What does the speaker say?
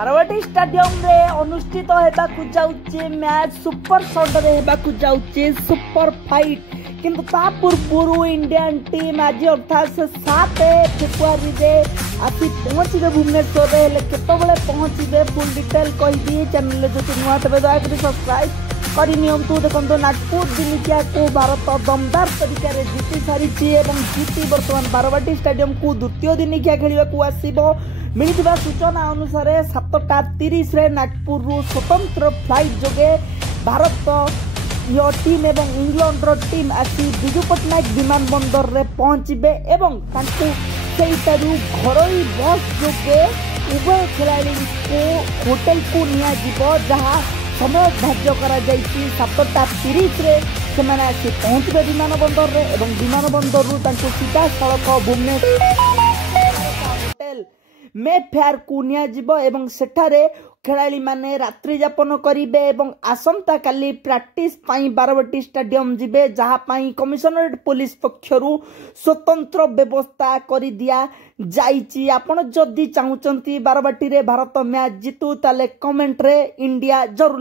Barabati stadium रे अनुष्ठित हेबाकु जाउचे match super सडरे हेबाकु जाउचे सुपर फाइट किंतु ता पूर्व इंडियन टीम आज अर्थात 7 फेब्रुआरी रे आसी पहुंचे भुवनेश्वर रे हेले केतबेले पहुंचे फुल डिटेल कहि दिए चैनल जो नुआ तबे दया कर सब्सक्राइब करी नियंतु देखो नागपुर दिनिकिया को भारत दमदार तरीका रे जीति सारी जीति वर्तमान बारवाटी स्टेडियम को द्वितीय दिनिकिया खेलिबा को आसीबो मिलिथिबा सूचना अनुसार 7:30 रे नागपुर स्वतंत्र फ्लाइट जोगे भारत टीम एवं इंग्लैंड रो टीम आसी विजु पट्टनायक विमानबंदर रे पहुंचबे एवं तांको सेइटारू घरोई बस जोगे उभय खिलाड़ी को होटल को निया जीवो जहां समय धार्य करा जाइछि 7:30 रे सेमाने आसी पहुंचबे विमानबंदर रे एवं विमानबंदर रु तांको सीधा सड़क भुवनेश्वर होटल मे फेयर को निया जीवो एवं सेठारे खेलाड़ी माने रात्रि यापन करिबे एवं आसंता काली प्रैक्टिस पाई बारवाटी स्टेडियम जिबे जहा पाई कमिशनरेट पुलिस पक्षरु स्वतंत्र व्यवस्था करि दिया जाइछि। आपण जदी चाहुचंती बारवाटी रे भारत मैच जितु ताले कमेंट रे इंडिया जरूर